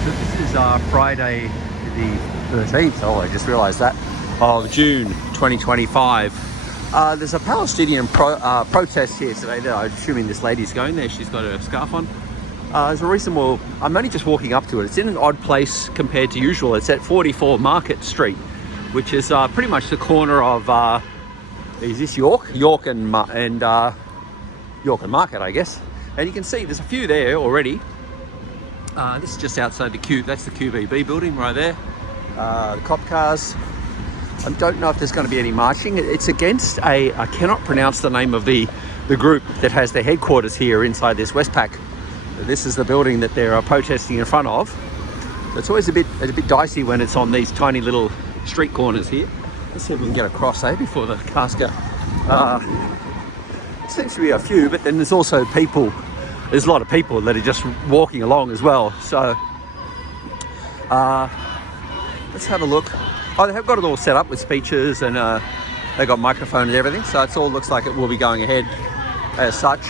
So this is Friday the 13th, I just realised that, of June 2025. There's a Palestinian protest here today. I'm assuming this lady's going there. She's got her scarf on. There's a reasonable... I'm only just walking up to it. It's in an odd place compared to usual. It's at 44 Market Street, which is pretty much the corner of... is this York? York and Market, I guess. And you can see there's a few there already. This is just outside that's the QBB building right there. The cop cars. I don't know if there's going to be any marching. It's against I cannot pronounce the name of the group that has their headquarters here inside this Westpac. This is the building that they're protesting in front of. It's always a bit dicey when it's on these tiny little street corners here. Let's see if we can get across before the cars go. Seems to be a few, but then there's also people. There's a lot of people that are just walking along as well. So let's have a look. Oh, they have got it all set up with speeches and they've got microphones and everything. So it all looks like it will be going ahead as such.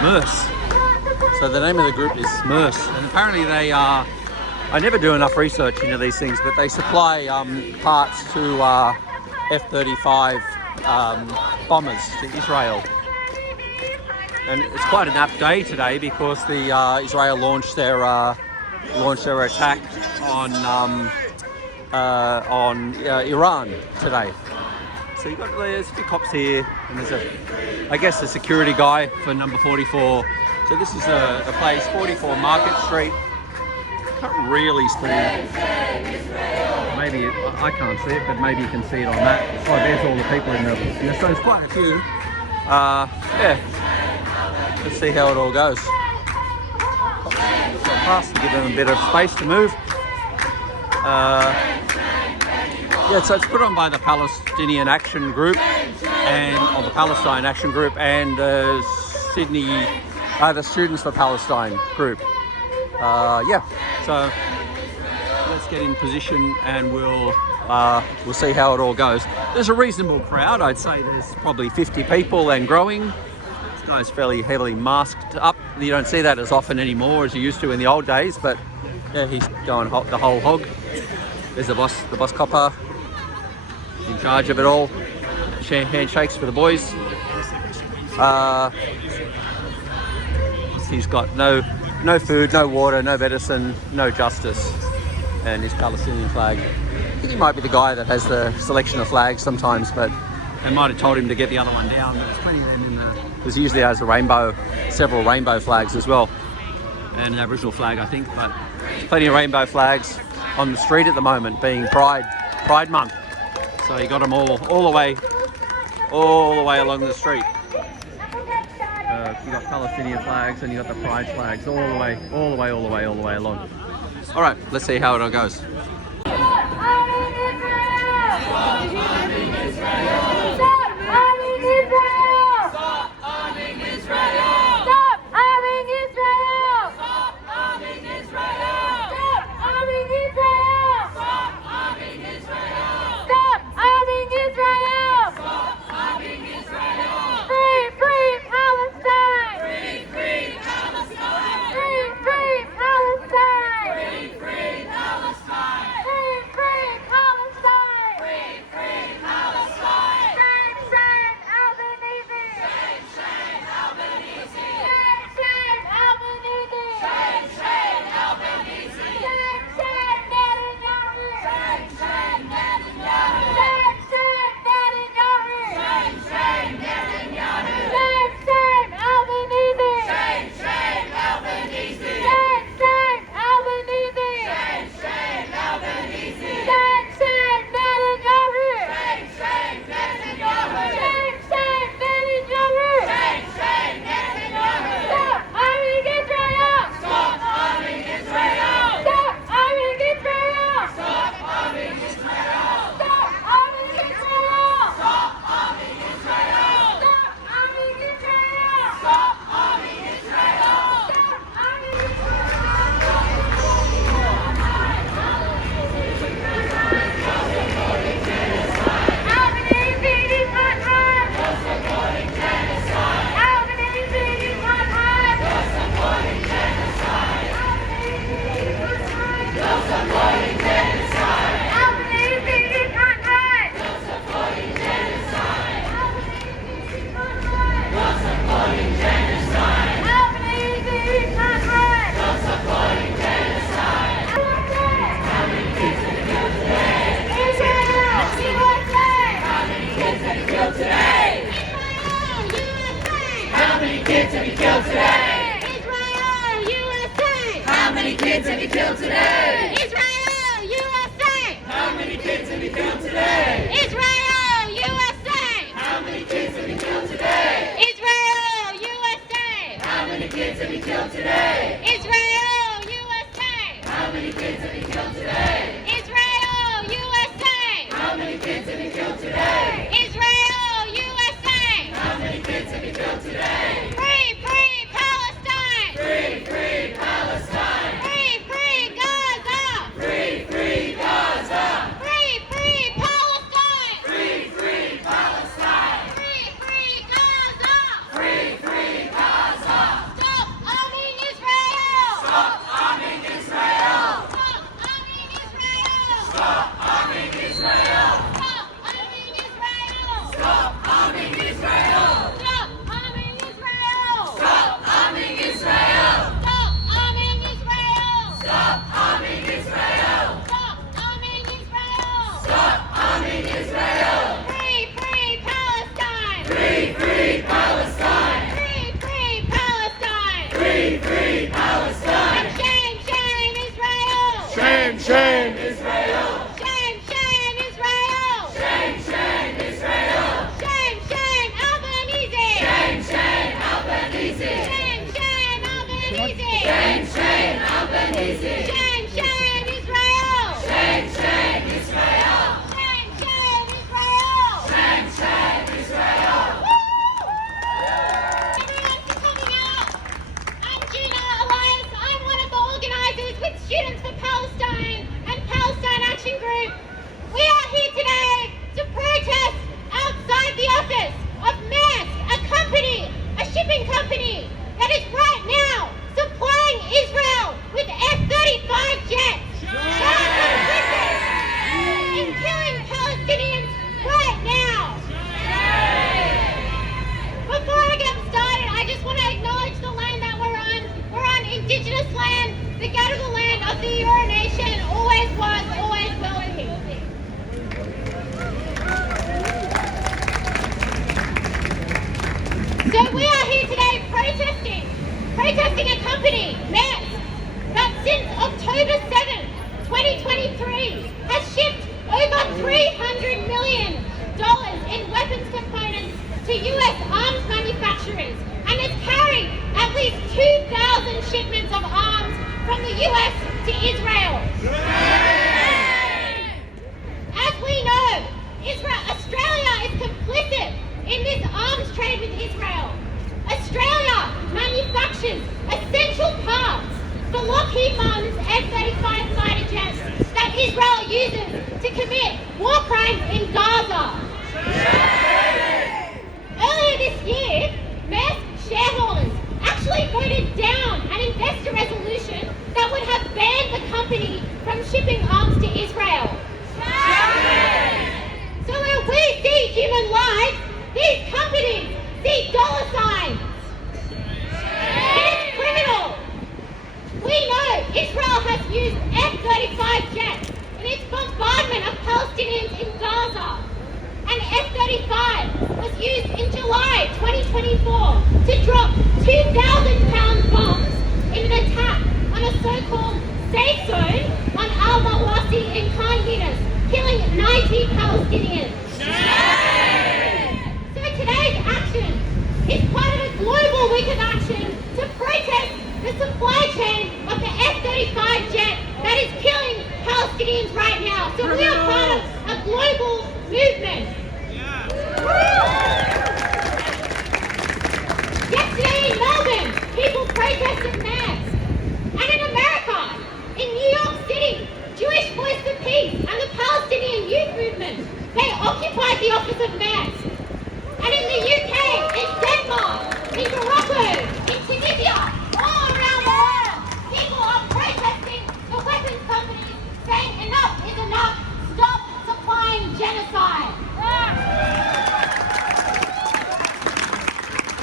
Maersk. So the name of the group is Maersk, and apparently they are... I never do enough research into these things, but they supply parts to F-35 bombers to Israel. And it's quite an apt day today because the Israel launched their attack on Iran today. So there's a few cops here, and there's I guess a security guy for number 44. So this is the place, 44 Market Street. Can't really see it. Maybe I can't see it, but maybe you can see it on that. Oh, there's all the people in the so there's quite a few. Yeah. Let's see how it all goes. So past to give them a bit of space to move. Yeah, so it's put on by the Palestinian Action Group or the Palestine Action Group and the Students for Palestine group. Yeah, so let's get in position and we'll see how it all goes. There's a reasonable crowd. I'd say there's probably 50 people and growing. This guy's fairly heavily masked up. You don't see that as often anymore as you used to in the old days, but yeah, he's going the whole hog. There's the boss copper in charge of it all. Handshakes for the boys. He's got no food, no water, no medicine, no justice, and his Palestinian flag. I think he might be the guy that has the selection of flags sometimes, but they might have told him to get the other one down. But there's plenty of them in the... There's usually has several rainbow flags as well, and an Aboriginal flag, I think. But there's plenty of rainbow flags on the street at the moment, being Pride Month. So you got them all the way along the street. You got Palestinian flags and you got the Pride flags all the way along. All right, let's see how it all goes. Shame, Israel! Shame, shame, Israel! Shame, shame, Israel! Shame, shame, Albanese! Shame, shame, Albanese! Shame, shame, Albanese! Shame, shame, Albanese! Shame, shame, Israel! Shame, shame, Israel! Shame, shame, Israel! Shame, shame, Israel! Everyone for coming out. I'm Gina Elias. I'm one of the organisers with Students for Palestine and Palestine Action Group. We are here today to protest outside the office of Maersk, a company, a shipping company that is right now supplying Israel with F-35 jets. They are complicit in killing Palestinians right now. Before I get started, I just want to acknowledge the land that we're on. We're on Indigenous land. The Gadigal land of the Eora Nation always was, always will be. So we are here today protesting a company, Maersk, that since October 7th, 2023 has shipped over $300 million in weapons components to US arms manufacturers and has carried at least 2,000 shipments of arms from the US to Israel. As we know, Australia is complicit in this arms trade with Israel. Australia manufactures essential parts for Lockheed Martin's F-35 fighter jets that Israel uses to commit war crimes in Gaza. Earlier this year, Maersk shareholders actually voted down an investor resolution that would have banned the company from shipping arms to Israel. So when we see human lives, these companies see dollar signs. And it's criminal. We know Israel has used F-35 jets in its bombardment of Palestinians in Gaza. And F-35 was used in July 2024 to drop 2,000-pound bombs in an attack on a so-called safe zone on Al-Mawasi in Khan Yunis, killing 90 Palestinians. So today's action is part of a global week of action to protest the supply chain of the F-35 jet that is killing Palestinians right now. So we are part of a global movement. Yesterday in Melbourne, people protested Maersk. And in America, in New York City, Jewish Voice for Peace and the Palestinian Youth Movement, they occupied the office of Maersk. And in the UK, in Denmark, in Morocco, in Tunisia, all around the world, people are protesting the weapons companies, saying enough is enough, stop supplying genocide.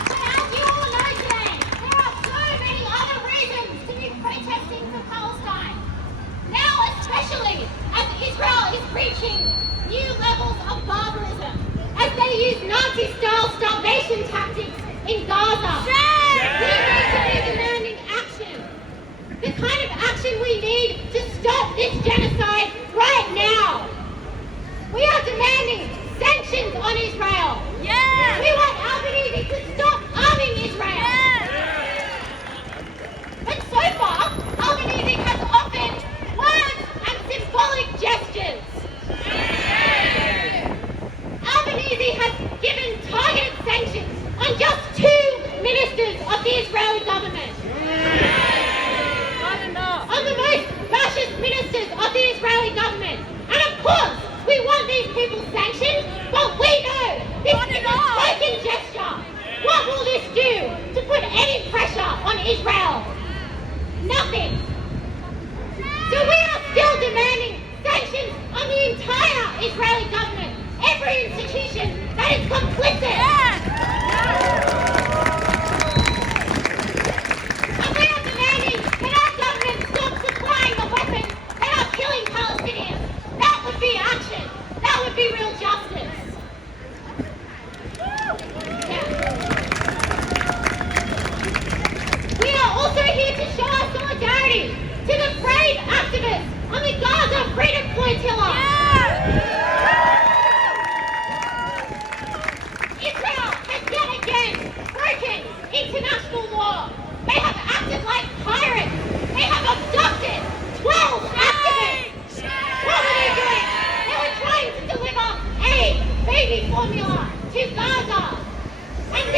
But as you all know today, there are so many other reasons to be protesting for Palestine. Now especially as Israel is reaching new levels of barbarism, as they use Nazi-style starvation tactics in Gaza. We need to be demanding action. The kind of action we need to stop this genocide right now. We are demanding sanctions on Israel. We want Albanese to stop arming Israel. But so far, Albanese has offered words and symbolic gestures. Albanese has given targeted sanctions on just 2 ministers of the Israeli government. On the most fascist ministers of the Israeli government. And of course, we want these people sanctioned, but we know this is a token gesture. What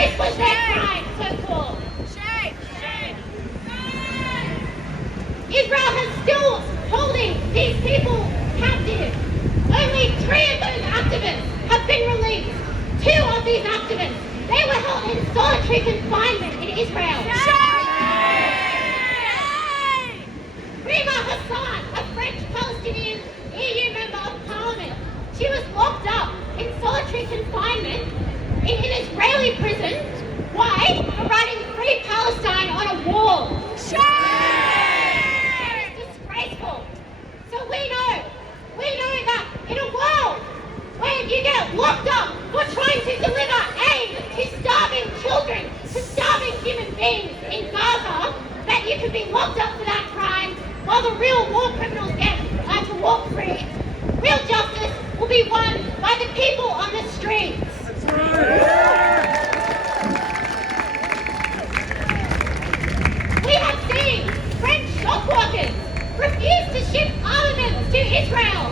This was their crime, so-called. Israel has still holding these people captive. Only 3 of those activists have been released. 2 of these activists, they were held in solitary confinement in Israel. Rima Hassan, a French Palestinian EU member of parliament, she was locked up in solitary confinement in an Israeli prison. Why? For writing Free Palestine on a wall. Disgraceful. So we know that in a world where you get locked up for trying to deliver aid to starving children, to starving human beings in Gaza, that you can be locked up for that crime while the real war criminals get to walk free. Real justice will be won by the people on the streets. We have seen French shock workers refuse to ship armaments to Israel.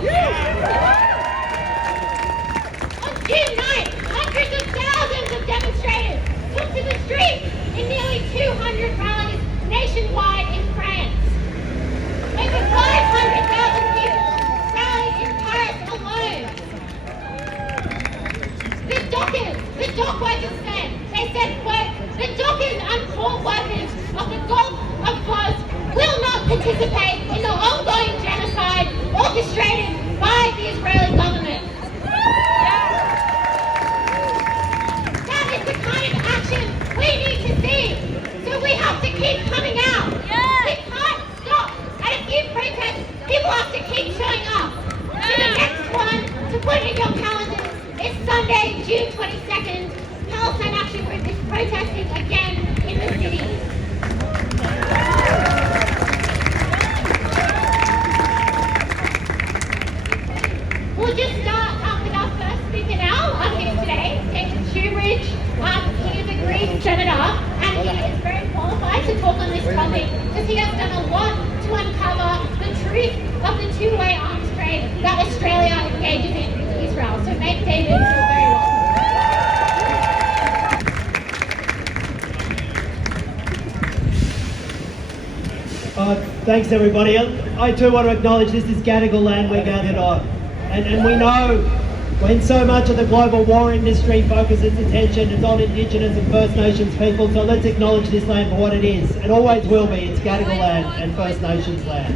On June 9th, hundreds of thousands of demonstrators took to the streets in nearly 200 rallies nationwide in France. Over 500,000 people rallied in Paris alone. The dock workers said, quote, the dockers and port workers of the Gulf of Cos will not participate in the ongoing genocide orchestrated by the Israeli government. That is the kind of action we need to see. So we have to keep coming out. We can't stop. At a few protests, people have to keep showing up. So the next one to put in your calendars is Sunday, June 22nd. Palestine Action Group is protesting again in the city. We'll just start with our first speaker now. Here today, David Shoebridge. He is a Green senator and he is very qualified to talk on this topic because he has done a lot to uncover the truth of the two-way arms trade that Australia engages in with Israel. So make David feel very welcome. Thanks everybody. I too want to acknowledge this is Gadigal land we're gathered on. And we know when so much of the global war industry focuses its attention is on Indigenous and First Nations people, so let's acknowledge this land for what it is. It always will be. It's Gadigal land and First Nations land.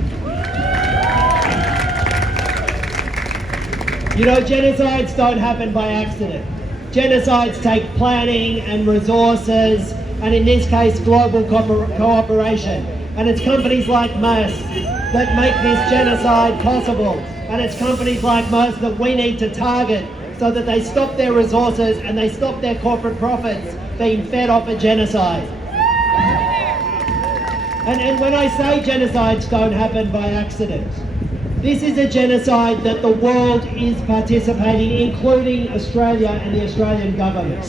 You know, genocides don't happen by accident. Genocides take planning and resources, and in this case, global cooperation. And it's companies like Maersk that make this genocide possible. And it's companies like Maersk that we need to target so that they stop their resources and they stop their corporate profits being fed off a genocide. And when I say genocides don't happen by accident, this is a genocide that the world is participating, including Australia and the Australian government.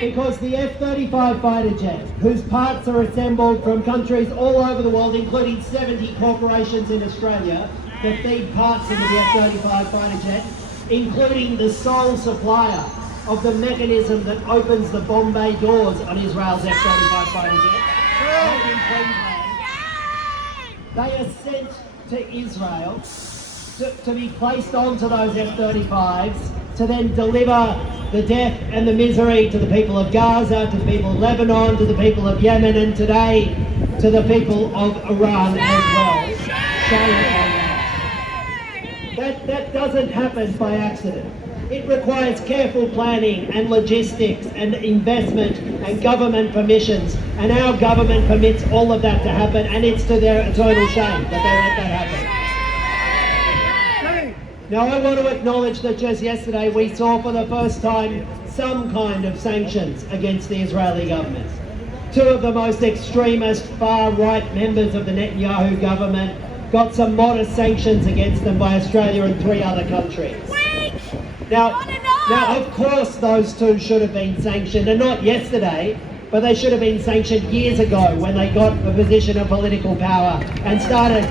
Because the F-35 fighter jet, whose parts are assembled from countries all over the world, including 70 corporations in Australia that feed parts into the F-35 fighter jet, including the sole supplier of the mechanism that opens the bomb bay doors on Israel's F-35 fighter jet, in Queensland, they are sent to Israel to be placed onto those F-35s to then deliver the death and the misery to the people of Gaza, to the people of Lebanon, to the people of Yemen, and today to the people of Iran as well. That doesn't happen by accident. It requires careful planning and logistics and investment and government permissions, and our government permits all of that to happen, and it's to their eternal shame that they let that happen. Now I want to acknowledge that just yesterday we saw for the first time some kind of sanctions against the Israeli government. 2 of the most extremist far-right members of the Netanyahu government got some modest sanctions against them by Australia and 3 other countries. Now of course those 2 should have been sanctioned, and not yesterday, but they should have been sanctioned years ago when they got a position of political power and started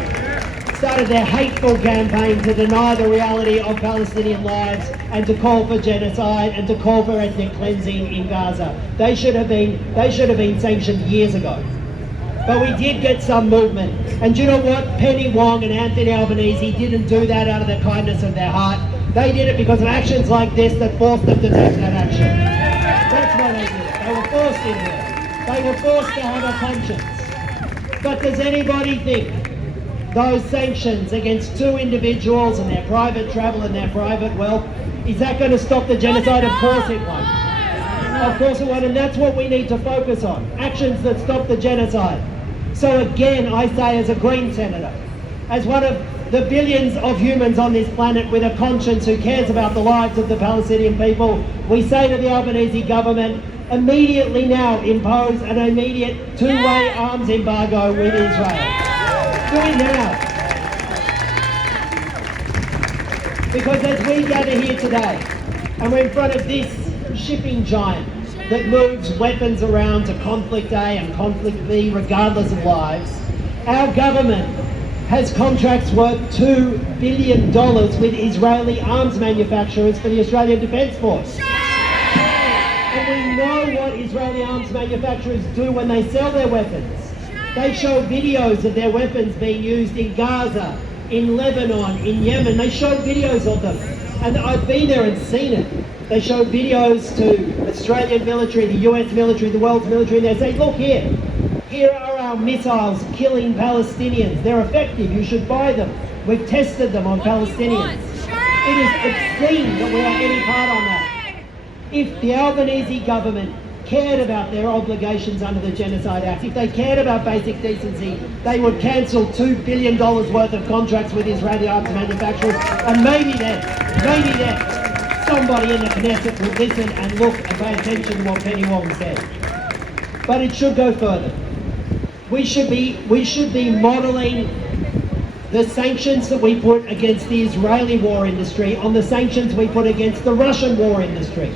started their hateful campaign to deny the reality of Palestinian lives and to call for genocide and to call for ethnic cleansing in Gaza. They should have been sanctioned years ago. But we did get some movement. And do you know what? Penny Wong and Anthony Albanese didn't do that out of the kindness of their heart. They did it because of actions like this that forced them to take that action. That's why they did it. They were forced in there. They were forced to have a conscience. But does anybody think those sanctions against two individuals and their private travel and their private wealth, is that going to stop the genocide? Of course it won't. Of course it won't, and that's what we need to focus on. Actions that stop the genocide. So again, I say as a Green Senator, as one of the billions of humans on this planet with a conscience who cares about the lives of the Palestinian people, we say to the Albanese government, immediately now impose an immediate two-way arms embargo with Israel. Do it now. Because as we gather here today, and we're in front of this shipping giant that moves weapons around to conflict A and conflict B regardless of lives, our government has contracts worth $2 billion with Israeli arms manufacturers for the Australian Defence Force. And we know what Israeli arms manufacturers do when they sell their weapons. They show videos of their weapons being used in Gaza, in Lebanon, in Yemen. They show videos of them. And I've been there and seen it. They show videos to Australian military, the US military, the world's military, and they say, look here are our missiles killing Palestinians. They're effective, you should buy them. We've tested them on Palestinians. It is obscene that we have any part on that. If the Albanese government cared about their obligations under the Genocide Act, if they cared about basic decency, they would cancel $2 billion worth of contracts with Israeli arms manufacturers, and maybe then, somebody in the Knesset would listen and look and pay attention to what Penny Wong said. But it should go further. We should be modelling the sanctions that we put against the Israeli war industry on the sanctions we put against the Russian war industry.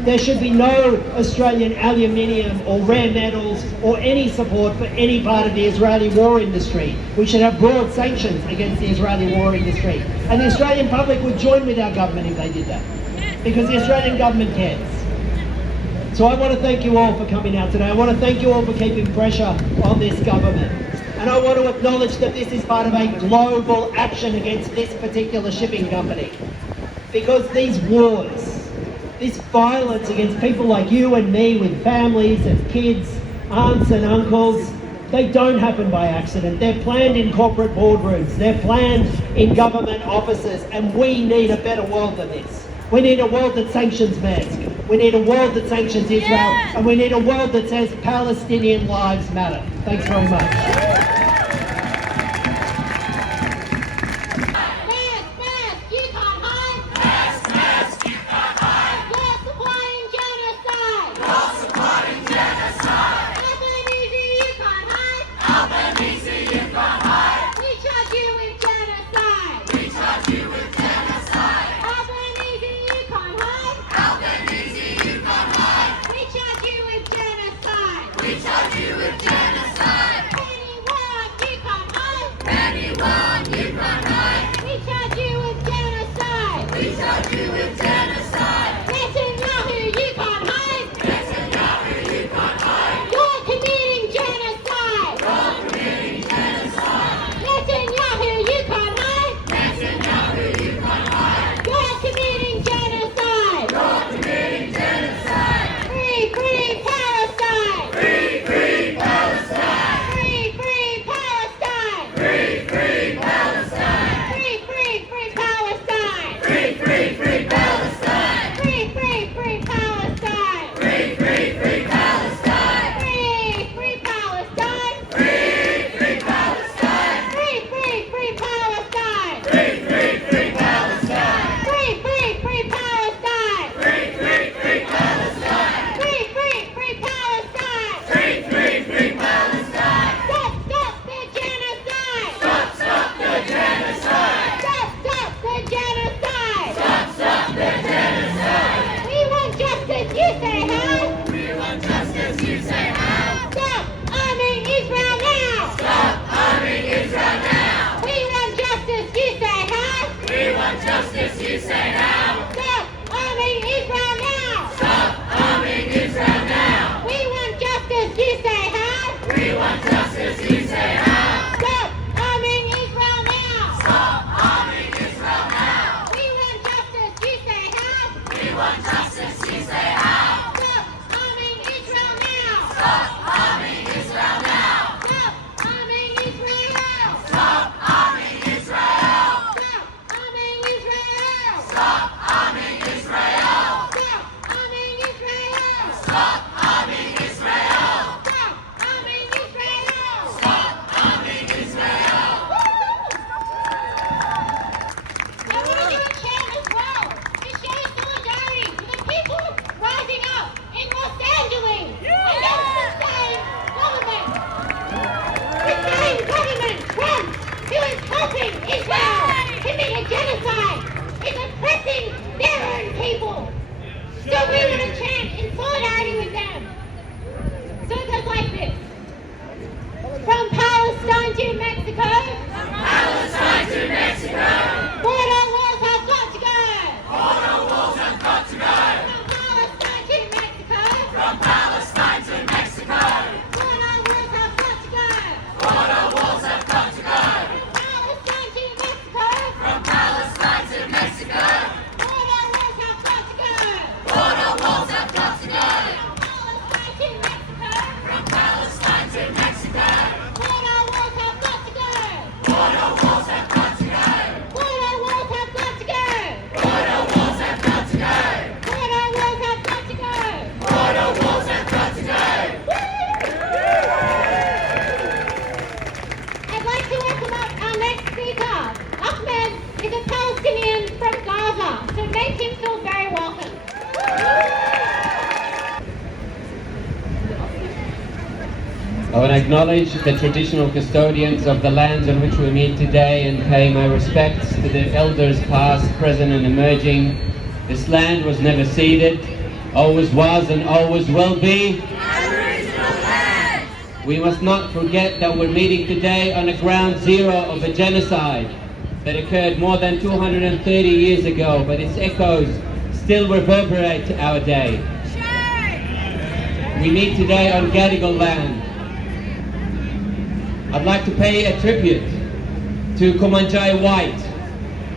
There should be no Australian aluminium or rare metals or any support for any part of the Israeli war industry. We should have broad sanctions against the Israeli war industry. And the Australian public would join with our government if they did that, because the Australian government cares. So I want to thank you all for coming out today. I want to thank you all for keeping pressure on this government. And I want to acknowledge that this is part of a global action against this particular shipping company. Because these wars, this violence against people like you and me with families and kids, aunts and uncles, they don't happen by accident. They're planned in corporate boardrooms. They're planned in government offices. And we need a better world than this. We need a world that sanctions Maersk. We need a world that sanctions Israel. And we need a world that says Palestinian lives matter. Thanks very much. We charge you with genocide. helping Israel commit a genocide is oppressing their own people. So we want to chant in solidarity with them. So it goes like this. From Palestine to Mexico. From Palestine to Mexico. Border walls have got to go. Border walls have got to go. From Palestine to Mexico. From Palestine to Mexico. Border walls have got to go. Border walls have got to go. Palestine to Mexico. From Palestine to Mexico. Border walls have got to go. Border walls have got to go. Palestine to Mexico. From Palestine to Mexico. Border walls have got to go. Border walls have got to go. Border walls have got to go. Border walls have got to go. Border walls have got to go. Border walls have got to go. I'd like to welcome up our next speaker. Ahmed is a Palestinian from Gaza, so make him feel very welcome. I want to acknowledge the traditional custodians of the lands on which we meet today and pay my respects to the elders past, present and emerging. This land was never ceded, always was and always will be Aboriginal land. We must not forget that we're meeting today on a ground zero of a genocide that occurred more than 230 years ago, but its echoes still reverberate to our day. We meet today on Gadigal land. I'd like to pay a tribute to Kumanjai White,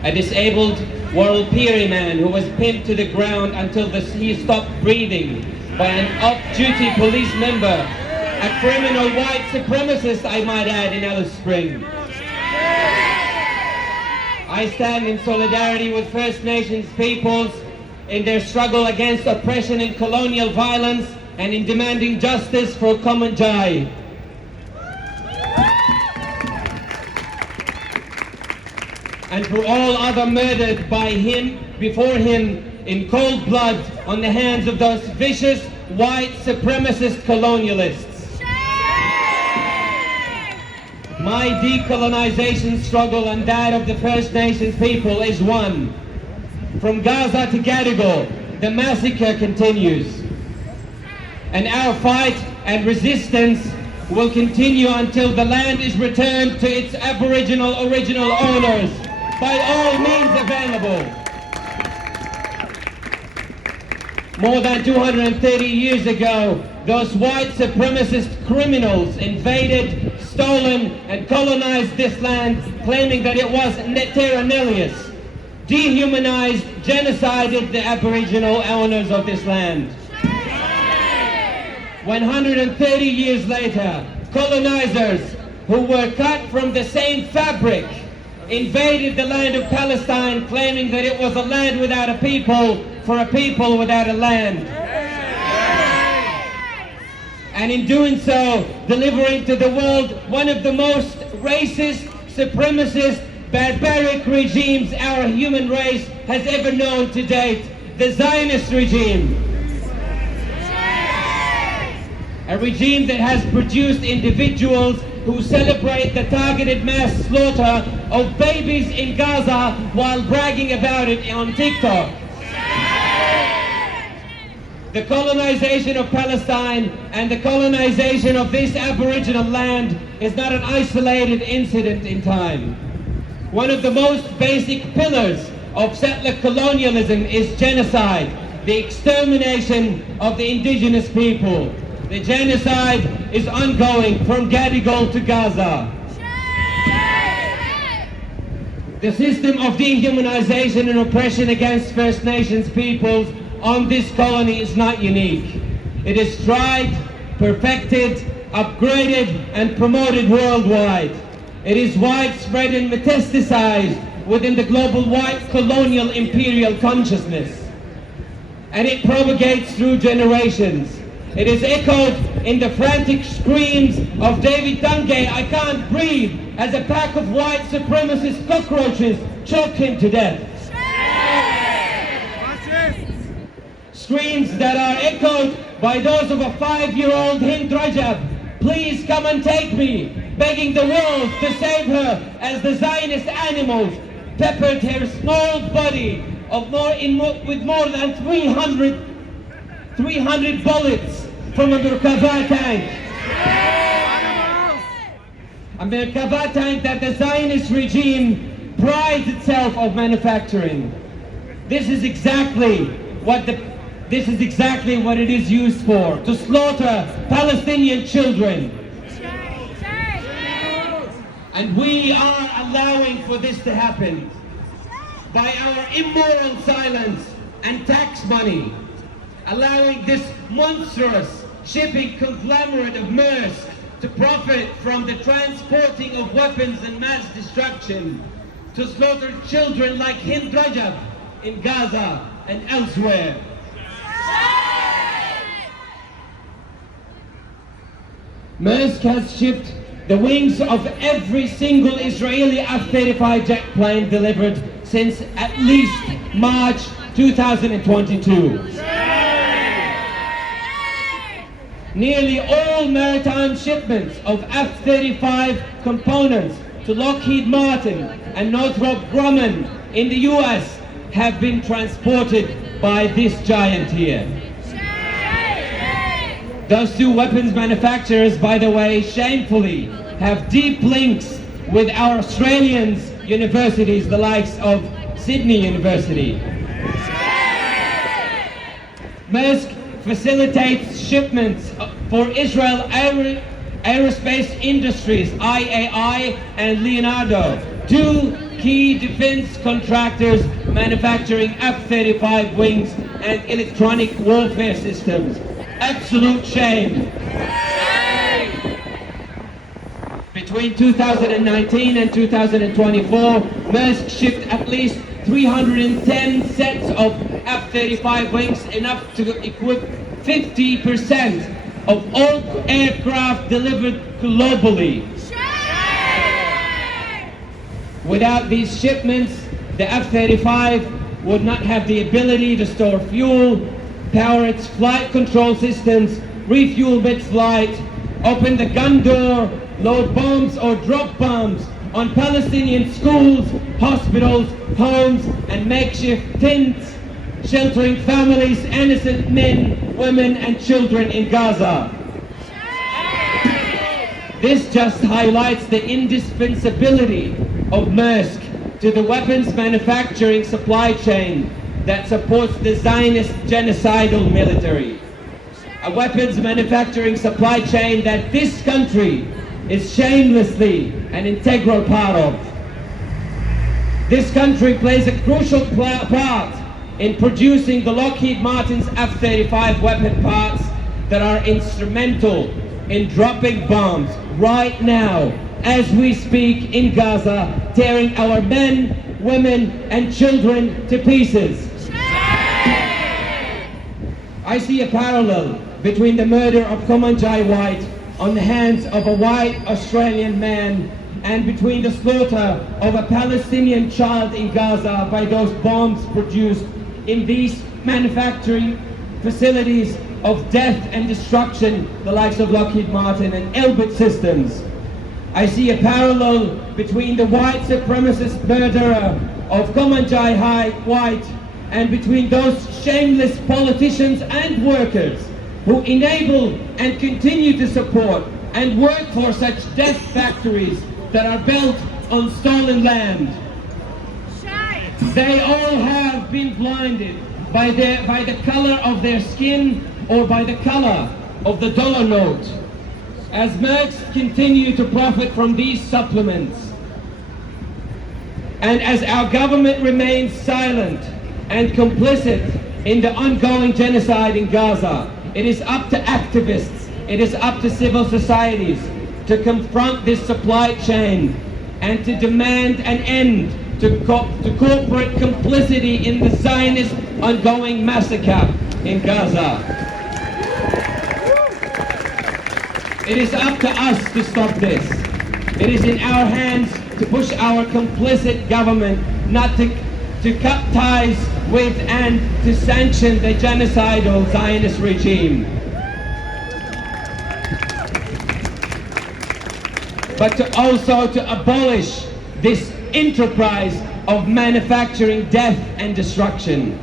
a disabled World Peary man who was pinned to the ground until he stopped breathing by an off-duty police member, a criminal white supremacist, I might add, in Alice Springs. I stand in solidarity with First Nations peoples in their struggle against oppression and colonial violence and in demanding justice for Kumanjai. And for all other murdered by him, before him, in cold blood on the hands of those vicious white supremacist colonialists. My decolonization struggle and that of the First Nations people is one. From Gaza to Gadigal, the massacre continues. And our fight and resistance will continue until the land is returned to its Aboriginal original owners by all means available. More than 230 years ago, those white supremacist criminals invaded, stolen and colonized this land, claiming that it was terra nullius, dehumanized, genocided the Aboriginal owners of this land. 130 years later, colonizers who were cut from the same fabric invaded the land of Palestine, claiming that it was a land without a people, for a people without a land. And in doing so, delivering to the world one of the most racist, supremacist, barbaric regimes our human race has ever known to date, the Zionist regime. A regime that has produced individuals who celebrate the targeted mass slaughter of babies in Gaza while bragging about it on TikTok. The colonization of Palestine and the colonization of this Aboriginal land is not an isolated incident in time. One of the most basic pillars of settler colonialism is genocide, the extermination of the indigenous people. The genocide is ongoing from Gadigal to Gaza. The system of dehumanization and oppression against First Nations peoples on this colony is not unique. It is tried, perfected, upgraded and promoted worldwide. It is widespread and metastasized within the global white colonial imperial consciousness. And it propagates through generations. It is echoed in the frantic screams of David Dungay, "I can't breathe," as a pack of white supremacist cockroaches choked him to death. Screams that are echoed by those of a 5-year-old Hind Rajab, "Please come and take me," begging the world to save her as the Zionist animals peppered her small body with more than 300 bullets from a Merkava tank. A Merkava tank that the Zionist regime prides itself of manufacturing. This is exactly what it is used for, to slaughter Palestinian children. And we are allowing for this to happen by our immoral silence and tax money, allowing this monstrous shipping conglomerate of Maersk to profit from the transporting of weapons and mass destruction, to slaughter children like Hind Rajab in Gaza and elsewhere. Maersk has shipped the wings of every single Israeli F-35 jet plane delivered since at least March 2022. Nearly all maritime shipments of F-35 components to Lockheed Martin and Northrop Grumman in the US have been transported by this giant here. Those two weapons manufacturers, by the way, shamefully have deep links with our Australian universities, the likes of Sydney University. Maersk facilitates shipments for Israel Aerospace Industries, IAI, and Leonardo, two key defense contractors manufacturing F-35 wings and electronic warfare systems. Absolute shame. Between 2019 and 2024, Maersk shipped at least 310 sets of F-35 wings, enough to equip 50% of all aircraft delivered globally. Without these shipments, the F-35 would not have the ability to store fuel, power its flight control systems, refuel mid-flight, open the gun door, load bombs or drop bombs on Palestinian schools, hospitals, homes, and makeshift tents, sheltering families, innocent men, women, and children in Gaza. This just highlights the indispensability of Maersk to the weapons manufacturing supply chain that supports the Zionist genocidal military. A weapons manufacturing supply chain that this country is shamelessly an integral part of. This country plays a crucial part in producing the Lockheed Martin's F-35 weapon parts that are instrumental in dropping bombs right now as we speak in Gaza, tearing our men, women, and children to pieces. I see a parallel between the murder of Komanjai White on the hands of a white Australian man and between the slaughter of a Palestinian child in Gaza by those bombs produced in these manufacturing facilities of death and destruction, the likes of Lockheed Martin and Elbit Systems. I see a parallel between the white supremacist murderer of Komanjai White and between those shameless politicians and workers who enable and continue to support and work for such death factories that are built on stolen land. They all have been blinded by the color of their skin or by the color of the dollar note. As Maersk continue to profit from these supplements, and as our government remains silent and complicit in the ongoing genocide in Gaza, it is up to activists, it is up to civil societies to confront this supply chain and to demand an end to corporate complicity in the Zionist ongoing massacre in Gaza. It is up to us to stop this. It is in our hands to push our complicit government not to cut ties with and to sanction the genocidal Zionist regime. but to abolish this enterprise of manufacturing death and destruction.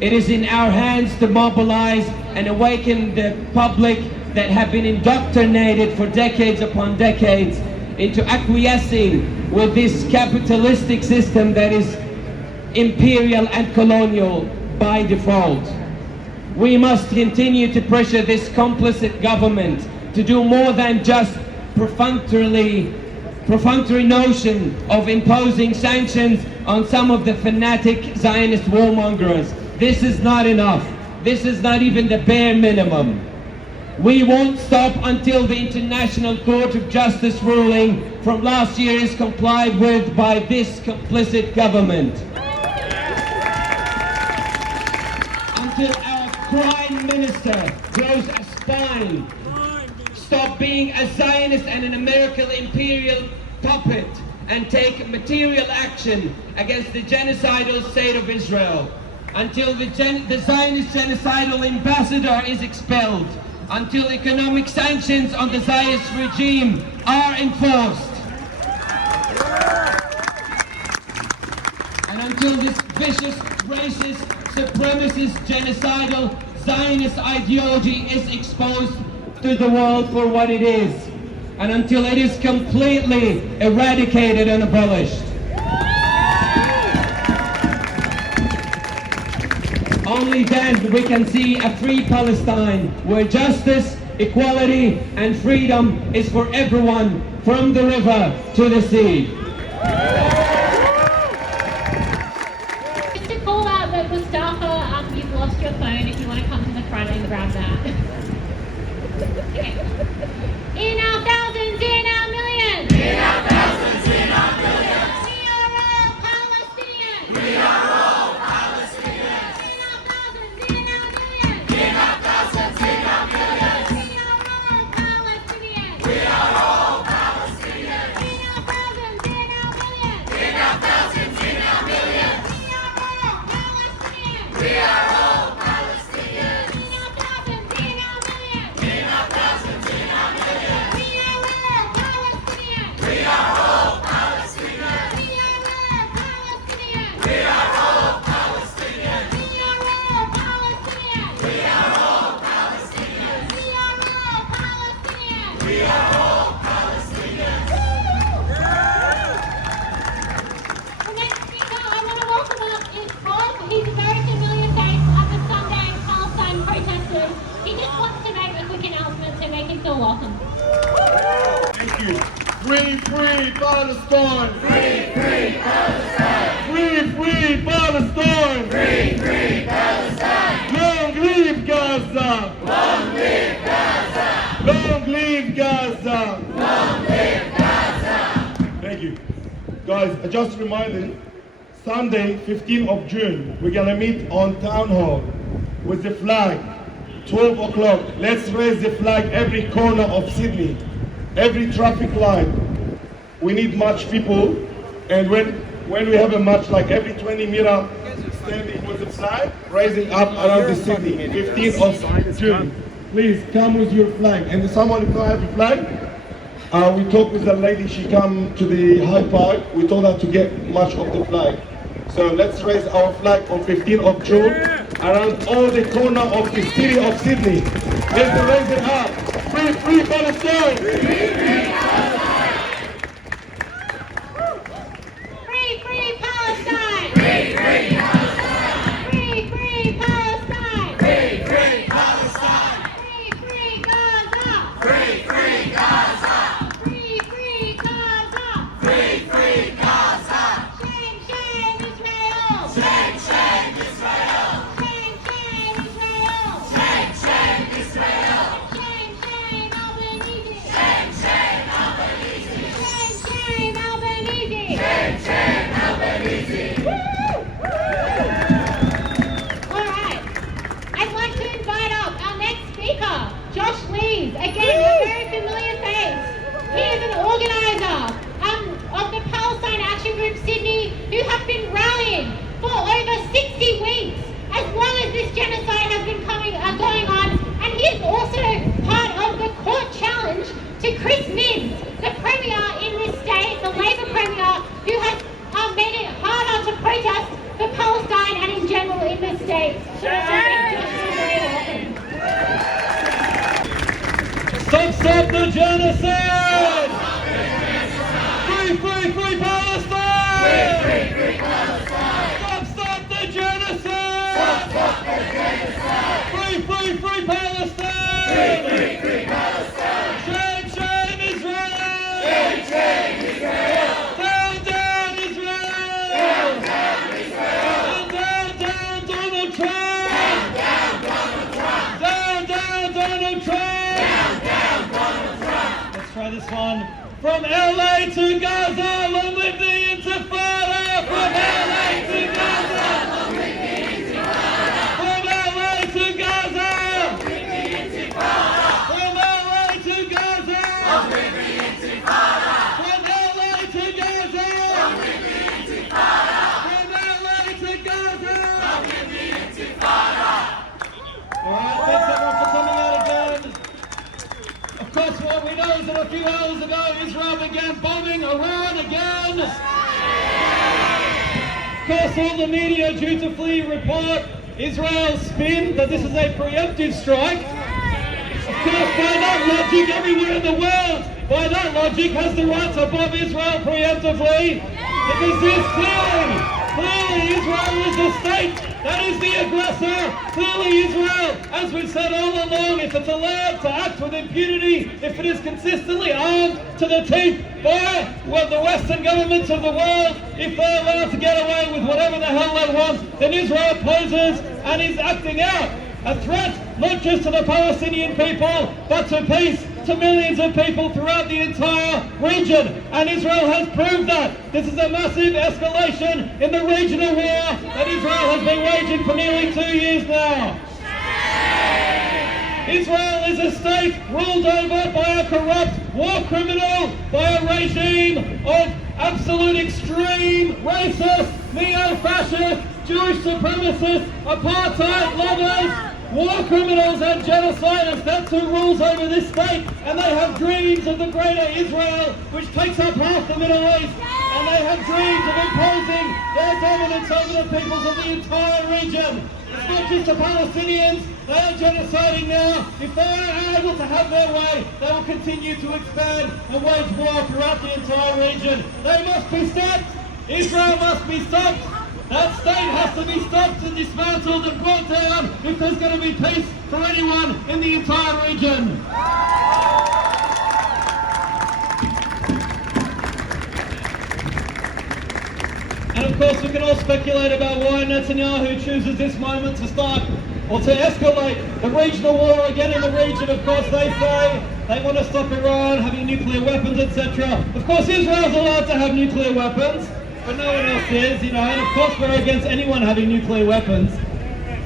It is in our hands to mobilize and awaken the public that have been indoctrinated for decades upon decades into acquiescing with this capitalistic system that is imperial and colonial by default. We must continue to pressure this complicit government to do more than just perfunctory notion of imposing sanctions on some of the fanatic Zionist warmongers. This is not enough. This is not even the bare minimum. We won't stop until the International Court of Justice ruling from last year is complied with by this complicit government. Until our Prime Minister grows a spine, stop being a Zionist and an American imperial puppet, and take material action against the genocidal state of Israel. Until the Zionist genocidal ambassador is expelled. Until economic sanctions on the Zionist regime are enforced. And until this vicious, racist, supremacist, genocidal Zionist ideology is exposed to the world for what it is. And until it is completely eradicated and abolished. Only then we can see a free Palestine where justice, equality and freedom is for everyone from the river to the sea. Just to call out that Mustafa, you've lost your phone if you want to come to the front and grab that. Okay. In our thousands, in our millions. In our thousands, in our millions. We are all Palestinians. We are all Palestinians. In our thousands, in our millions. In our thousands, in our millions. We are all Palestinians. We are all Palestinians. In our thousands, in our millions. In our thousands, in our millions. We are all Palestinians. We are all Palestinians. In our thousands, in our millions. In our thousands, in our millions. We are all Palestinians. We are all Palestinians. We are all Palestinians. We are all Palestinians. We are all Palestinians. We are all Palestinians. We are all Palestinians. We are all Palestinians. The next speaker I want to welcome up is Bob. He's a very familiar face at the Sunday Palestine protesters. He just wants to make a quick announcement to make him feel welcome. Thank you. Free, free Palestine! Free, free Palestine. Free, free Palestine! Free, free Palestine. Long live Gaza! Long live Gaza. Long live Gaza! Long live Gaza. Thank you. Guys, I just reminded, Sunday, 15th of June, we're gonna meet on Town Hall with the flag, 12 o'clock. Let's raise the flag every corner of Sydney, every traffic light. We need much people, and when we have a march, like every 20 meter, standing with the flag, raising up around the city, 15th of June. Please come with your flag. And someone who don't have a flag, we talked with the lady, she come to the High Park, we told her to get much of the flag. So let's raise our flag on 15th of June around all the corner of the city of Sydney. Let's raise it up. Free, free Palestine! Free, free Palestine! Free, free Palestine. Free, free Palestine! Free, free Palestine. Free, free Gaza! Free, free Gaza. Free, free Gaza! Free, free Gaza. Shame, shame Israel! Shame, shame Israel. Shame, shame Israel! Shame, shame Israel. Shame, shame Albanese! Shame, shame Albanese. Shame, shame Albanese! Shame, shame Albanese. Alright, I'd like to invite up our next speaker, Josh Lees. Again, a very familiar face. He is an organiser of the Palestine Action Group Sydney, who have been rallying for over 60 weeks, as long as this genocide has been going on. And he is also part of the court challenge to Chris Minns, the Premier the genocide! Free, free, free Palestine! Free Palestine! Stop the genocide! Stop the genocide! Free, free, free Palestine! Free Palestine! Shame, shame Israel! Shame, shame Israel! Down, down Israel! Down, down Israel! And down, down Donald Trump! Down, down Donald Trump! Down, down Donald Trump! Down, down Donald Trump! Let's try this one. From LA to Gaza, long live the Intifada! From LA to Gaza! Long live the Intifada! From LA to Gaza! Long live the Intifada! From LA to Gaza! Long live the Intifada! From LA to Gaza! Long live the Intifada! From LA to Gaza! Long live the Intifada! Alright, thanks everyone for coming out again. Of course, what we know is that a few hours ago, Israel began bombing Iran again. Of course, all the media dutifully report Israel's spin that this is a preemptive strike. Of course, by that logic, everywhere in the world, by that logic, has the right to bomb Israel preemptively. Because this clearly Israel is the state that is the aggressor. Clearly Israel, as we've said all along, if it's allowed to act with impunity, if it is consistently armed to the teeth by the Western governments of the world, if they're allowed to get away with whatever the hell they want, then Israel poses and is acting out a threat not just to the Palestinian people, but to peace, to millions of people throughout the entire region. And Israel has proved that. This is a massive escalation in the regional war that Israel has been waging for nearly 2 years now. Israel is a state ruled over by a corrupt war criminal, by a regime of absolute extreme racist, neo-fascist, Jewish supremacists, apartheid lovers, war criminals and genociders. That's who rules over this state, and they have dreams of the greater Israel, which takes up half the Middle East, and they have dreams of imposing their dominance over the peoples of the entire region. It's not just the Palestinians, they are genociding now. If they are able to have their way, they will continue to expand and wage war throughout the entire region. They must be stopped. Israel must be stopped. That state has to be stopped and dismantled and brought down if there's going to be peace for anyone in the entire region. And of course we can all speculate about why Netanyahu chooses this moment to start or to escalate the regional war again in the region. Of course they say they want to stop Iran having nuclear weapons, etc. Of course Israel's allowed to have nuclear weapons, but no one else is, and of course we're against anyone having nuclear weapons.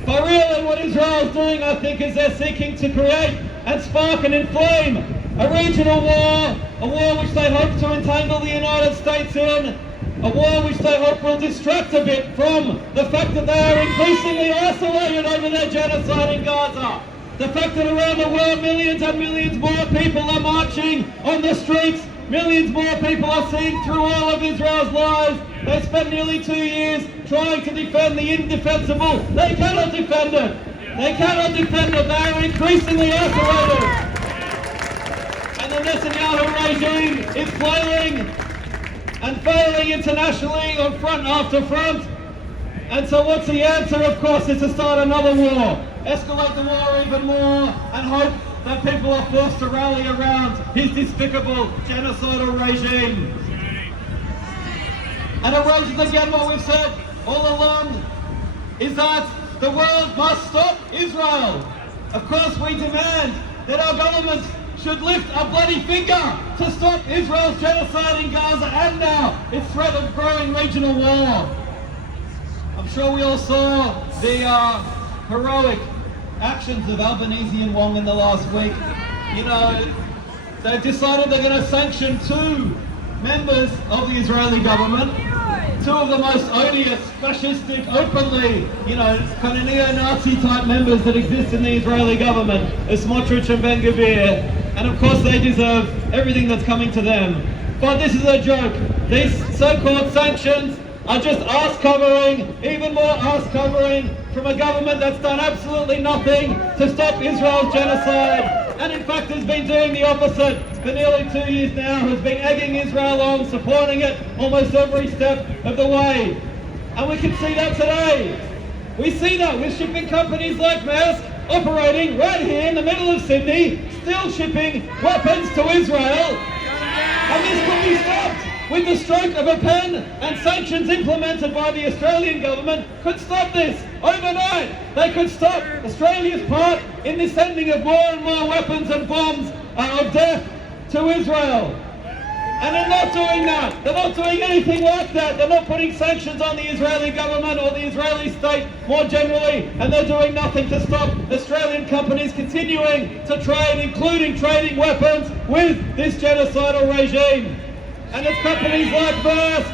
But really what Israel's doing, I think, is they're seeking to create and spark and inflame a regional war, a war which they hope to entangle the United States in, a war which they hope will distract a bit from the fact that they are increasingly isolated over their genocide in Gaza. The fact that around the world millions and millions more people are marching on the streets. Millions more people are seeing through all of Israel's lies. They spent nearly 2 years trying to defend the indefensible. They cannot defend it. They cannot defend it. They are increasingly isolated. And the Netanyahu regime is flailing and failing internationally on front after front. And so what's the answer? Of course, is to start another war. Escalate the war even more and hope that people are forced to rally around his despicable genocidal regime. And it raises again what we've said all along, is that the world must stop Israel. Of course we demand that our government should lift a bloody finger to stop Israel's genocide in Gaza and now its threat of growing regional war. I'm sure we all saw the heroic actions of Albanese and Wong in the last week. They've decided they're going to sanction 2 members of the Israeli government, 2 of the most odious, fascistic, openly, kind of neo-Nazi type members that exist in the Israeli government, Smotrich and Ben Gvir, and of course they deserve everything that's coming to them. But this is a joke. These so-called sanctions are just arse covering, even more arse covering from a government that's done absolutely nothing to stop Israel's genocide, and in fact has been doing the opposite for nearly 2 years now, has been egging Israel on, supporting it almost every step of the way. And we can see that today. We see that with shipping companies like Maersk operating right here in the middle of Sydney, still shipping weapons to Israel. And this could be stopped with the stroke of a pen, and sanctions implemented by the Australian government could stop this overnight. They could stop Australia's part in the sending of more and more weapons and bombs of death to Israel. And they're not doing that. They're not doing anything like that. They're not putting sanctions on the Israeli government or the Israeli state more generally, and they're doing nothing to stop Australian companies continuing to trade, including trading weapons with this genocidal regime. And it's companies like Maersk.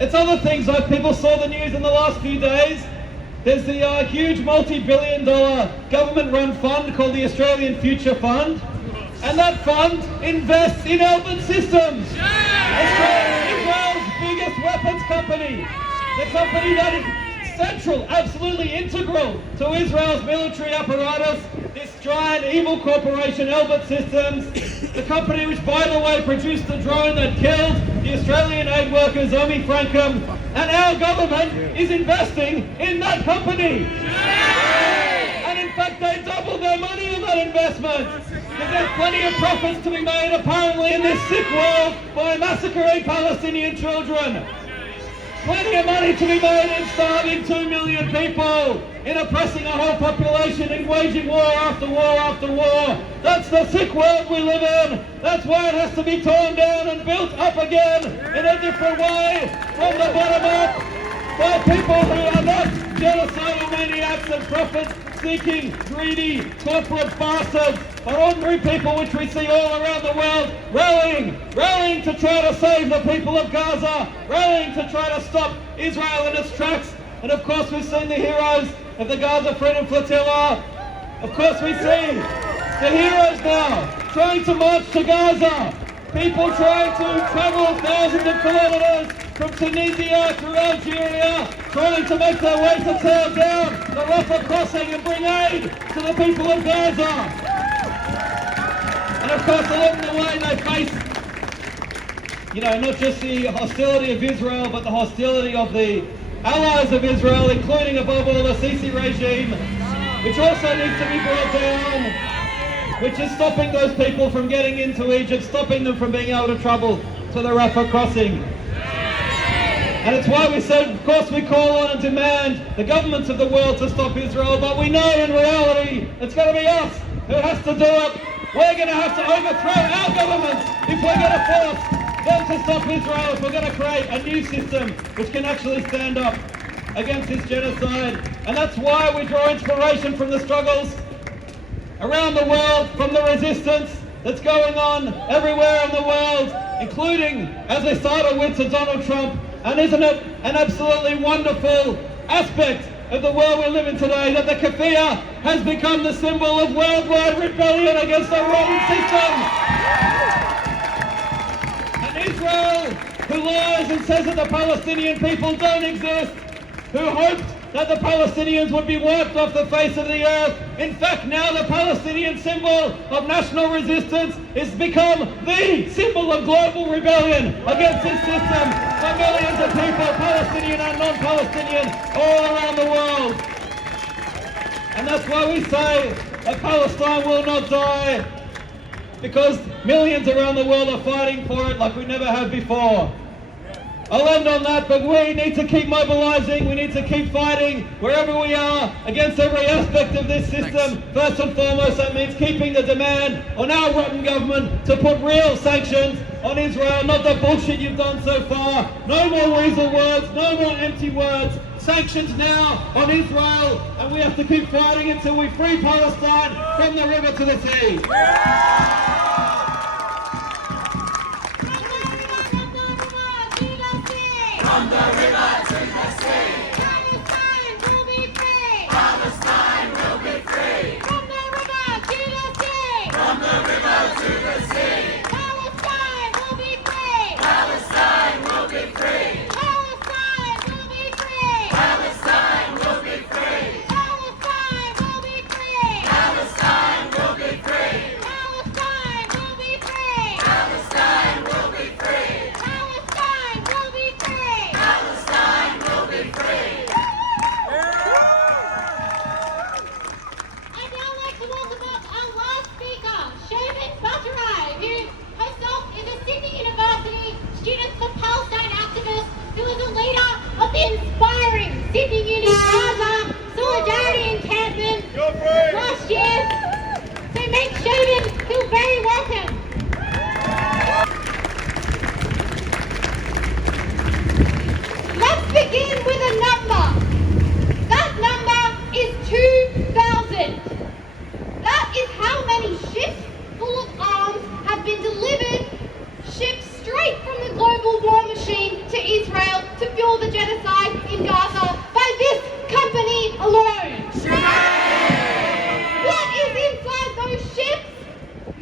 It's other things, like people saw the news in the last few days. There's the huge multi-billion-dollar government-run fund called the Australian Future Fund. And that fund invests in Albert Systems, Israel's biggest weapons company. The company that is central, absolutely integral to Israel's military apparatus. This giant evil corporation, Albert Systems, the company which, by the way, produced the drone that killed the Australian aid worker Zoe Frankham, and our government is investing in that company. And in fact, they doubled their money in that investment. There's plenty of profits to be made, apparently, in this sick world by massacring Palestinian children. Plenty of money to be made in starving 2 million people, in oppressing a whole population, in waging war after war after war. That's the sick world we live in. That's why it has to be torn down and built up again in a different way, from the bottom up, by people who are not genocidal maniacs and profit-seeking, greedy, corporate bastards, but ordinary people which we see all around the world rallying to try to save the people of Gaza, rallying to try to stop Israel in its tracks. And of course we've seen the heroes of the Gaza Freedom Flotilla. Of course we see the heroes now trying to march to Gaza. People trying to travel thousands of kilometers from Tunisia through Algeria, trying to make their way to tear down the Rafah crossing and bring aid to the people of Gaza. And of course, along the way, they face, not just the hostility of Israel, but the hostility of the allies of Israel, including, above all, the Sisi regime, which also needs to be brought down, which is stopping those people from getting into Egypt, stopping them from being able to travel to the Rafah crossing. And it's why we said, of course, we call on and demand the governments of the world to stop Israel, but we know in reality it's going to be us who has to do it. We're going to have to overthrow our governments if we're going to force them to stop Israel, if we're going to create a new system which can actually stand up against this genocide. And that's why we draw inspiration from the struggles around the world, from the resistance that's going on everywhere in the world, including, as we started with, to Donald Trump. And isn't it an absolutely wonderful aspect of the world we live in today, that the keffiyeh has become the symbol of worldwide rebellion against the rotten system? And Israel, who lies and says that the Palestinian people don't exist, who hoped that the Palestinians would be wiped off the face of the earth. In fact, now the Palestinian symbol of national resistance has become the symbol of global rebellion against this system for millions of people, Palestinian and non-Palestinian, all around the world. And that's why we say that Palestine will not die, because millions around the world are fighting for it like we never have before. I'll end on that, but we need to keep mobilising, we need to keep fighting wherever we are against every aspect of this system. First and foremost, that means keeping the demand on our rotten government to put real sanctions on Israel, not the bullshit you've done so far. No more weasel words, no more empty words. Sanctions now on Israel, and we have to keep fighting until we free Palestine from the river to the sea. From the river to the sea, Palestine will be free. Palestine will be free. From the river to the sea. From the river to the sea, Palestine will be free. Palestine will be free. Palestine inspiring Sydney Uni Gaza Solidarity Encampment last year. So make Shovan feel very welcome. Let's begin with a number. That number is 2,000. That is how many ships full of arms have been delivered, shipped straight from the global war machine to Israel to fuel the genocide in Gaza by this company alone. What is inside those ships?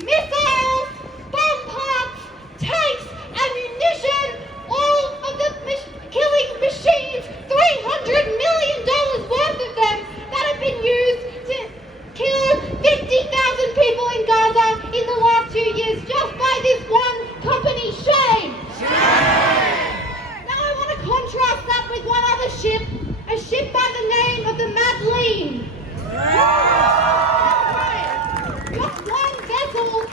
Missiles, bomb parts, tanks, ammunition, all of the killing machines, $300 million worth of them that have been used to kill 50,000 people in Gaza in the last 2 years just by this one company. Shame! Now I want to contrast that with one other ship, a ship by the name of the Madeleine. Just one vessel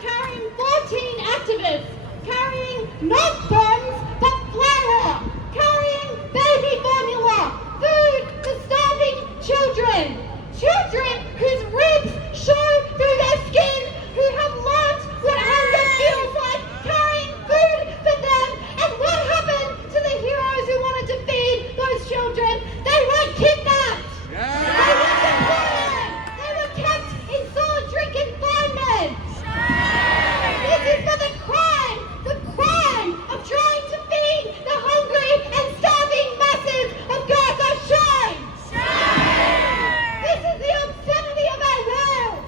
carrying 14 activists, carrying not bombs, but flour, carrying baby formula, food for starving children. Children whose ribs show through their skin, who have learnt what hunger feels like, carrying food for them. And what happened to the heroes who wanted to feed those children? They were kidnapped. They were deported. They were kept in solitary confinement. This is for the crime of trying to feed the hungry and starving masses of Gaza. Shame! This is the obscenity of our world.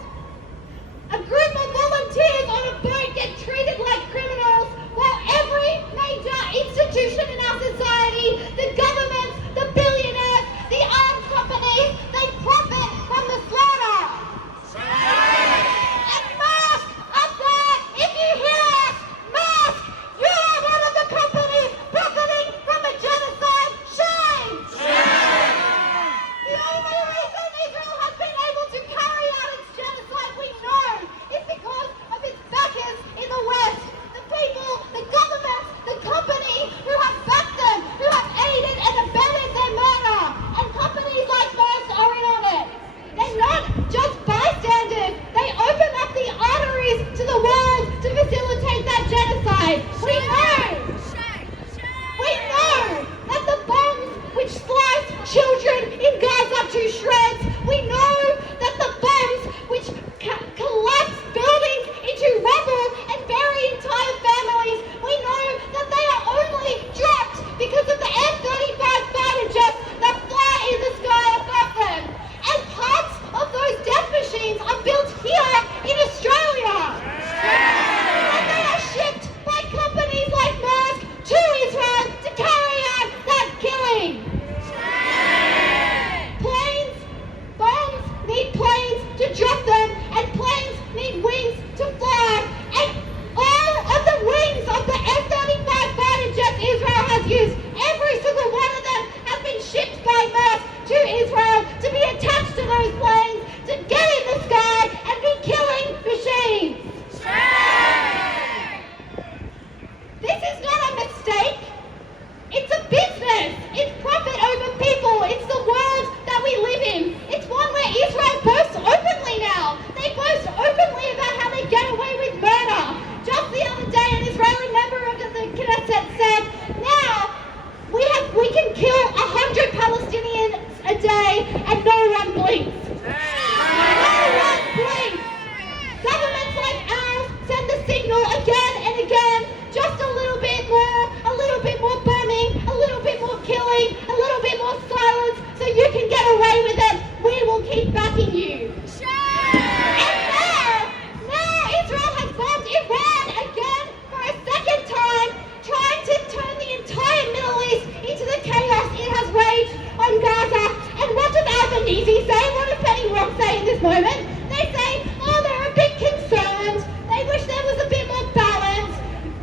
A group of volunteers on a boat get treated like criminals, while every major institution in our society, the governments, the billionaires, the arms companies, they profit from the slaughter. And Maersk, up there, if you hear us, Maersk, you are one of the companies profiting from a genocide. Shame! The only reason Israel has been able to carry out its genocide, we know, is because of its backers in the West. The people, the government, the company who have backed them, who have aided and abetted their murder. And companies like Maersk are in on it. They're not just bystanders. They open up the arteries to the world to facilitate that genocide. We know that the bombs which slice children in Gaza to shreds, we know that the bombs which collapse buildings into rubble and bury entire families, we know that they are only dropped because of the F-35 fighter jets that fly in the sky above them. And parts of those death machines are built here in Australia. And they are shipped by companies like Maersk to Israel to carry out that killing. Bombs need planes to drop them, and planes need wings to fly. And all of the wings of the F-35 fighter jets Israel has used, every single one of them has been shipped by Maersk to Israel to be attached to those planes, to get in the sky and be killing machines. This is not a mistake. It's a business. It's profit over people. It's the world that we live in. It's one where Israel boasts openly now. They boast openly about how they get away with murder. Just the other day, an Israeli member of the Knesset said, now we can kill 100 Palestinians a day and no one blinks. No one blinks. Governments like ours send the signal again and again, just a little bit more bombing, a little bit more killing, a little bit more silence, so you can get away with it. We will keep backing you. And now Israel has bombed Iran again for a second time, trying to turn the entire Middle East into the chaos it has raged on Gaza. And what does Albanese say? What does Penny Rock say in this moment? They say, oh, they're a bit concerned. They wish there was a bit more balance.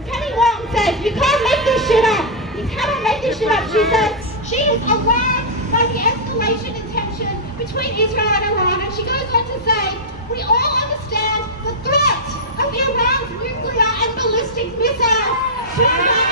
Penny Rock says, you can't make this shit up. You cannot make this shit up. She says she is alarmed by the escalation in tension between Israel and Iran. And she goes on to say, we all understand the threat of Iran's nuclear and ballistic missiles to Iran.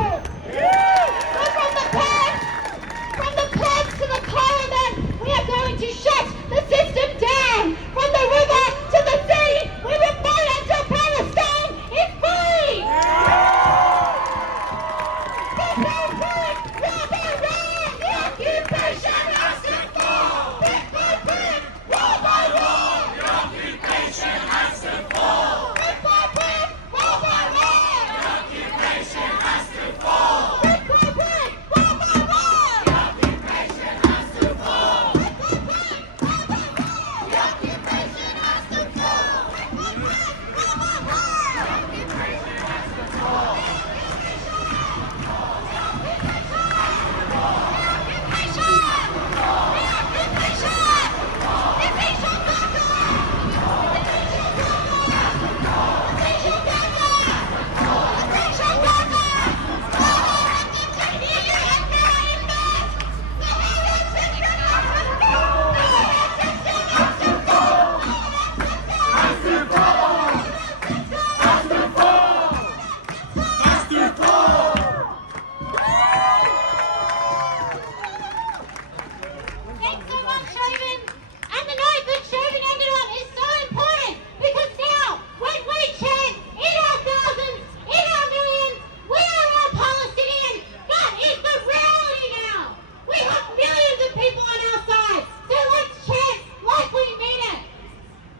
But from the plebs to the parliament, we are going to shut the system down. From the river to the sea, we will fight until Palestine is free. Bit by bit, wall by wall, the occupation has to fall. Bit by bit, wall by wall, the occupation has to fall. Bit by bit, wall by wall, the occupation has to fall. Bit by bit, wall by wall, the occupation has to fall. Bit by bit, wall by wall, the occupation has to fall. Bit by bit, wall by wall, the occupation has to fall. Thanks so much, Shovan. And the note that Shovan ended on is so important because now, when we chant in our thousands, in our millions, we are all Palestinian. That is the reality now. We have millions of people on our side. So let's chant like we mean it.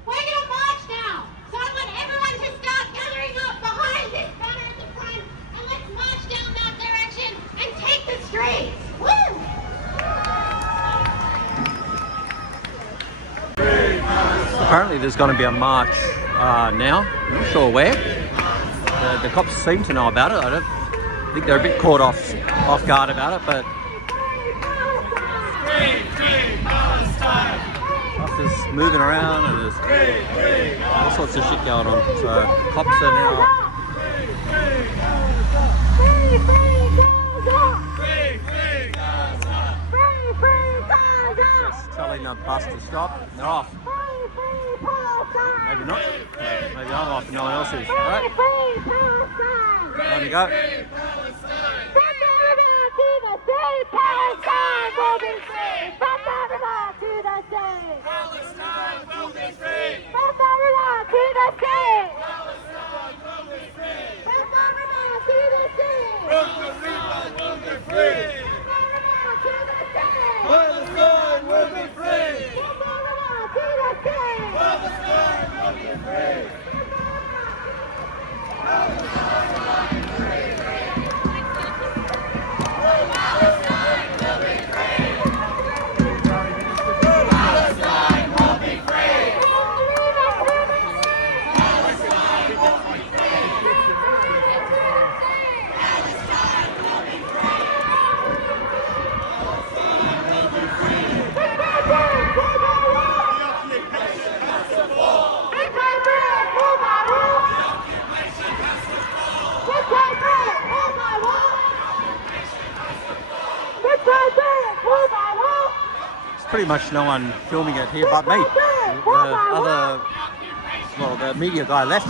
We're going to march now. So I want everyone to start gathering up behind this banner at the front and let's march down that direction and take the streets. Woo! Apparently there's going to be a march now. I'm not sure where. The cops seem to know about it. I don't think they're a bit caught off guard about it, but stuff is moving around and there's all sorts of shit going on. So cops are now just telling the bus to stop. They're off. Maybe not. Maybe I'm off and no one else is. Alright. Time to go. Palestine will be free! From Babylon to the sea! Palestine will be free! From Babylon to the sea! Palestine will be free! From Babylon to the sea! From the river will be free! From Babylon to the sea! Palestine will be free! From Babylon to the sea! Palestine will be free! pretty much no one filming it here but me. The media guy left.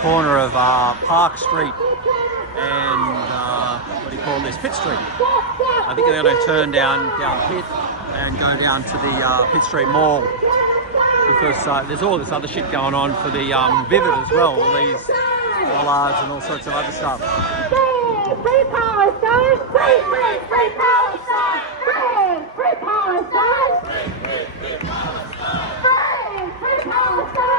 Corner of Park Street and what do you call this, Pitt Street. I think they're going to turn down Pitt and go down to the Pitt Street Mall because there's all this other shit going on for the Vivid as well, all these bollards and all sorts of other stuff. Free Palestine! Free Palestine! Free Palestine! Free Palestine! Free Palestine!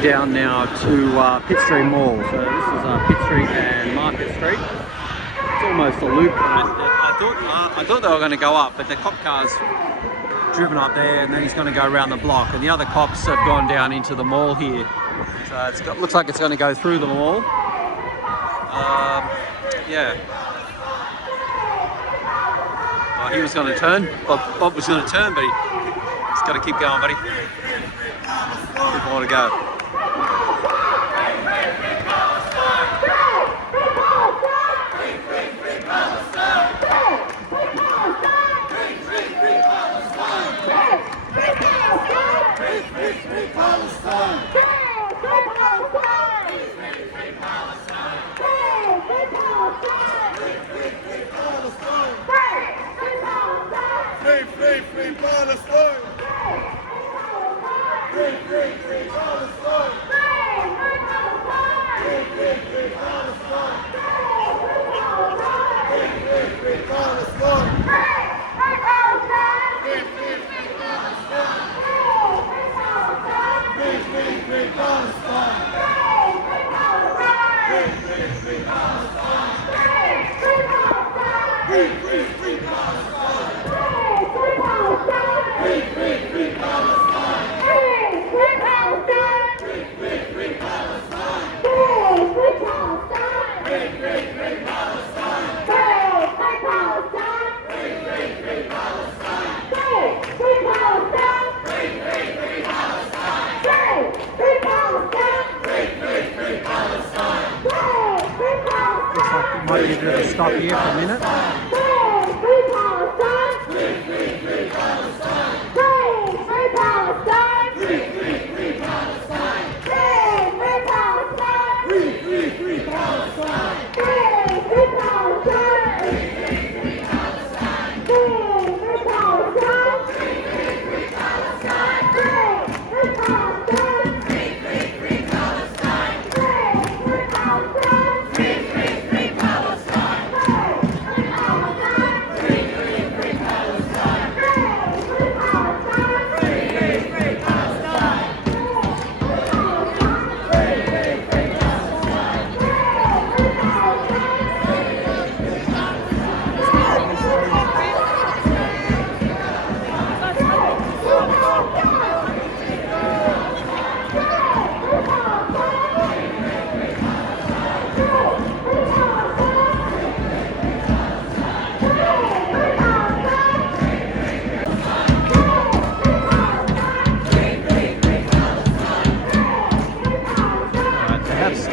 Down now to Pitt Street Mall. So this is Pitt Street and Market Street. It's almost a loop. I thought they were going to go up, but the cop car's driven up there, and then he's going to go around the block. And the other cops have gone down into the mall here. So looks like it's going to go through the mall. Yeah. Oh, he was going to turn. Bob was going to turn, but he's got to keep going, buddy. A bit more to go. might be a bit of a stop here for a minute. Free Palestine! Free Palestine! Free Palestine! Free Palestine! Free Palestine! Free Palestine! Free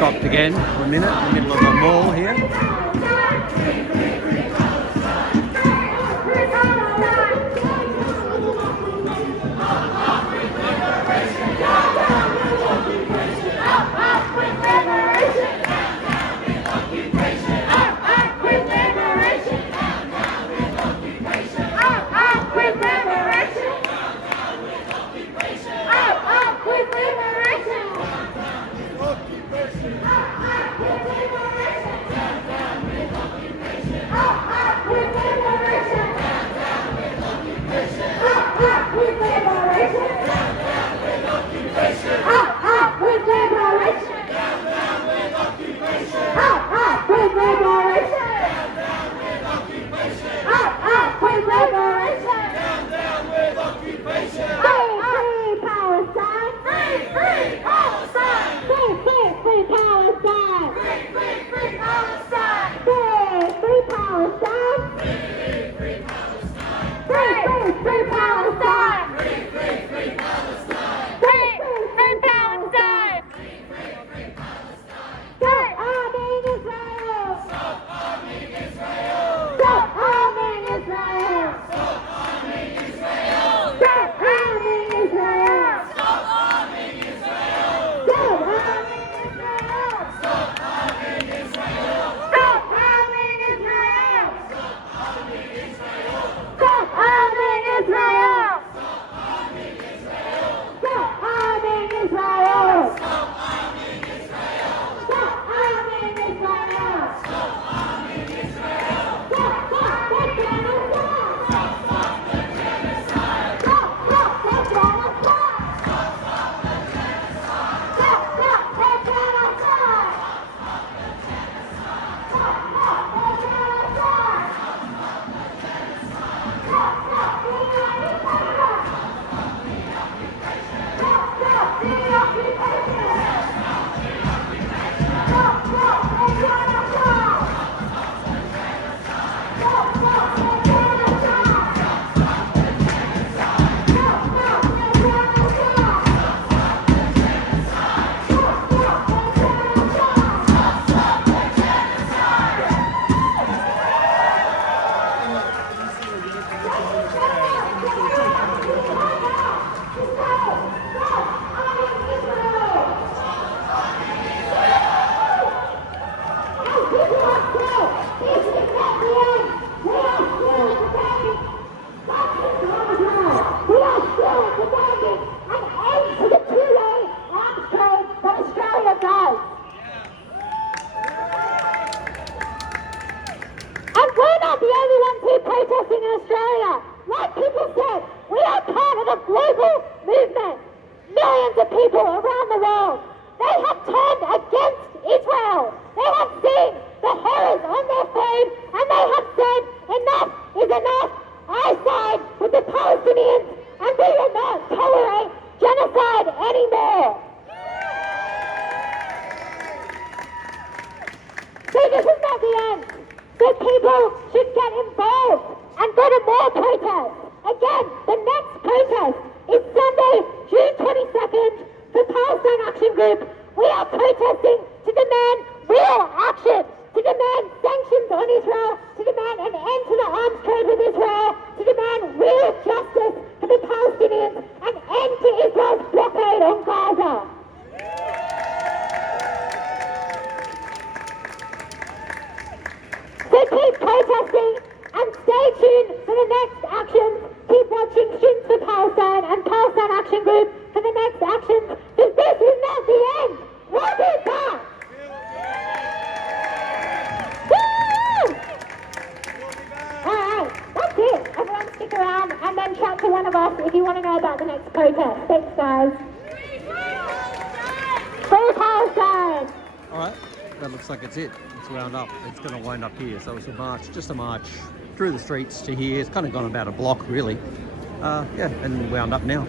Stopped again for a minute in the middle of a mall here. Palestine Action Group, we are protesting to demand real action to to demand sanctions on Israel, to demand an end to the arms trade with Israel, to demand real justice for the Palestinians, an end to Israel's blockade on Gaza. So keep protesting and stay tuned for the next actions. Keep watching Students for Palestine and Palestine Action Group for the next actions, because this is not the end. We'll be back. Woo! Alright, that's it. Everyone stick around and then chat to one of us if you want to know about the next protest. Thanks, guys. Free Palestine! Alright, that looks like it's it. It's wound up. It's going to wind up here. So it's a march, just a march through the streets to here. It's kind of gone about a block, really. Yeah, and wound up now.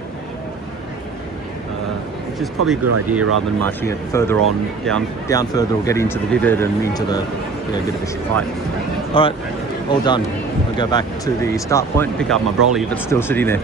Which is probably a good idea rather than marching it further on, down further, or get into the vivid and into the bit of a shit fight. Alright, all done. I'll go back to the start point and pick up my brolly if it's still sitting there.